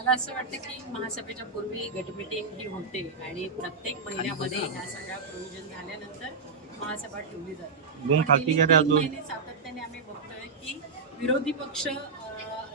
मला असं वाटतं की महासभेच्या पूर्वी गटमीटिंग ही होते आणि प्रत्येक महिन्यामध्ये ह्या सगळ्या प्रोव्हिजन झाल्यानंतर महासभा ठेवली जाते. बूम पण खाकी गेली कह रहे 3 अजून महिने सातत्याने आम्ही बघतोय की विरोधी पक्ष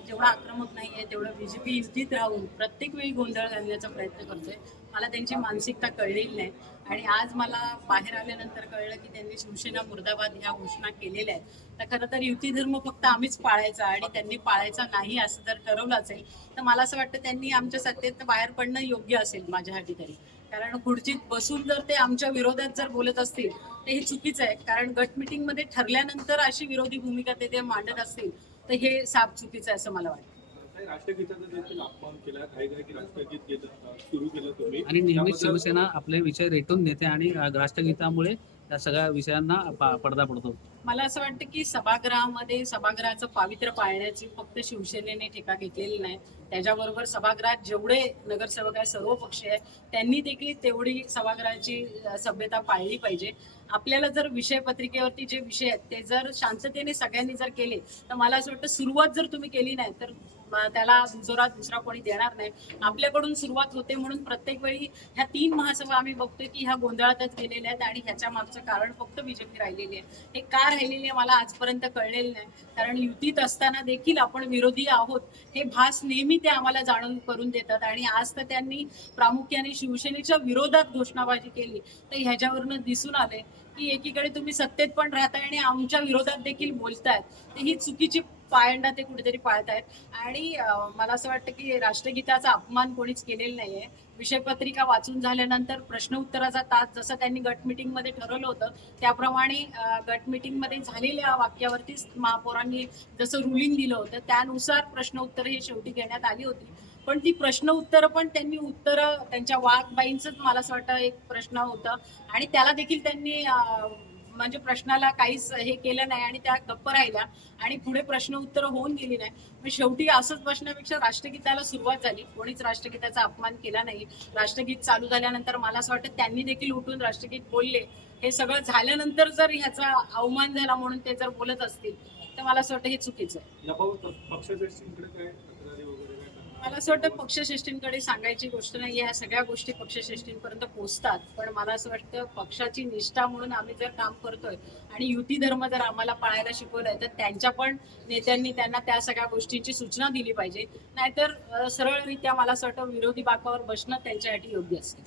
जेवढा आक्रमक नाहीये तेवढं बीजेपी युतीत राहून प्रत्येक वेळी गोंधळ घालण्याचा प्रयत्न करतोय. मला त्यांची मानसिकता कळलेली नाही आणि आज मला बाहेर आल्यानंतर कळलं की त्यांनी शिवसेना मुर्दाबाद ह्या घोषणा केलेल्या आहेत. तर खरं तर युती धर्म फक्त आम्हीच पाळायचा आणि त्यांनी पाळायचा नाही असं जर ठरवलं असेल तर मला असं वाटतं त्यांनी आमच्या सत्तेत बाहेर पडणं योग्य असेल माझ्यासाठी तरी. कारण खुर्चीत बसून जर ते आमच्या विरोधात जर बोलत असतील तर हे चुकीचं आहे. कारण गट मीटिंगमध्ये ठरल्यानंतर अशी विरोधी भूमिका ते मांडत असतील तर हे साफ चुकीचं आहे असं मला वाटतं. राष्ट्रगीताचा देखील अपमान केला, काही की राष्ट्रगीत सुरू केलं तुम्ही आणि नेहमीच शिवसेना आपले विषय रेटून नेते आणि राष्ट्रगीतामुळे या सगळ्या विषयांना पडदा पडतो. मला असं वाटतं की सभागृहामध्ये सभागृहाचं पावित्र्य पाळण्याची फक्त शिवसेनेने टीका घेतलेली नाही. त्याच्याबरोबर सभागृहात जेवढे नगरसेवक आहे सर्व पक्षीय आहे त्यांनी देखील तेवढी सभागृहाची सभ्यता पाळली पाहिजे. आपल्याला जर विषय पत्रिकेवरती जे विषय आहेत ते जर शांततेने सगळ्यांनी जर केले तर मला असं वाटतं सुरुवात जर तुम्ही केली नाही तर त्याला दुजोरा दुसरा कोणी देणार नाही. आपल्याकडून सुरुवात होते म्हणून प्रत्येक वेळी ह्या 3 महासभा आम्ही बघतोय की ह्या गोंधळातच गेलेल्या आहेत आणि ह्याच्या मागचं कारण फक्त बीजेपी राहिलेली आहे. हे का राहिलेली आहे मला आजपर्यंत कळलेलं नाही. कारण युतीत असताना देखील आपण विरोधी आहोत हे भास नेहमी ते आम्हाला जाणून करून देतात आणि आज तर त्यांनी प्रामुख्याने शिवसेनेच्या विरोधात घोषणाबाजी केली. तर ह्याच्यावरनं दिसून आले की एकीकडे तुम्ही सत्तेत पण राहताय आणि आमच्या विरोधात देखील बोलतायत. तर ही चुकीची पायंडा ते कुठेतरी पाळतायत आणि मला असं वाटतं की राष्ट्रगीताचा अपमान कोणीच केलेला नाहीये. विषयपत्रिका वाचून झाल्यानंतर प्रश्न उत्तराचा तास जसं त्यांनी गट मीटिंगमध्ये ठरवलं होतं त्याप्रमाणे गट मीटिंगमध्ये झालेल्या वाक्यावरतीच महापौरांनी जसं रुलिंग दिलं होतं त्यानुसार प्रश्न उत्तर हे शेवटी घेण्यात आली होती. पण ती प्रश्न उत्तर पण त्यांनी उत्तरं त्यांच्या वाघबाईंचंच मला असं वाटतं एक प्रश्न होतं आणि त्याला देखील त्यांनी म्हणजे प्रश्नाला काहीच हे केलं नाही आणि त्या गप्प राहिल्या आणि पुढे प्रश्न उत्तर होऊन गेली नाही. मग शेवटी असंच बसण्यापेक्षा राष्ट्रगीताला सुरुवात झाली. कोणीच राष्ट्रगीताचा अपमान केला नाही. राष्ट्रगीत चालू झाल्यानंतर मला असं वाटतं त्यांनी देखील उठून राष्ट्रगीत बोलले. हे सगळं झाल्यानंतर जर ह्याचा अवमान झाला म्हणून ते जर बोलत असतील तर मला असं वाटतं हे चुकीचं आहे. मला असं वाटतं पक्षश्रेष्ठींकडे सांगायची गोष्ट नाही. ह्या सगळ्या गोष्टी पक्षश्रेष्ठींपर्यंत पोहोचतात. पण मला असं वाटतं पक्षाची निष्ठा म्हणून आम्ही जर काम करतोय आणि युती धर्म जर आम्हाला पाळायला शिकवलाय तर त्यांच्या पण नेत्यांनी त्यांना त्या सगळ्या गोष्टींची सूचना दिली पाहिजे. नाहीतर सरळरित्या मला असं वाटतं विरोधी बाकावर बसणं त्यांच्यासाठी योग्य असेल.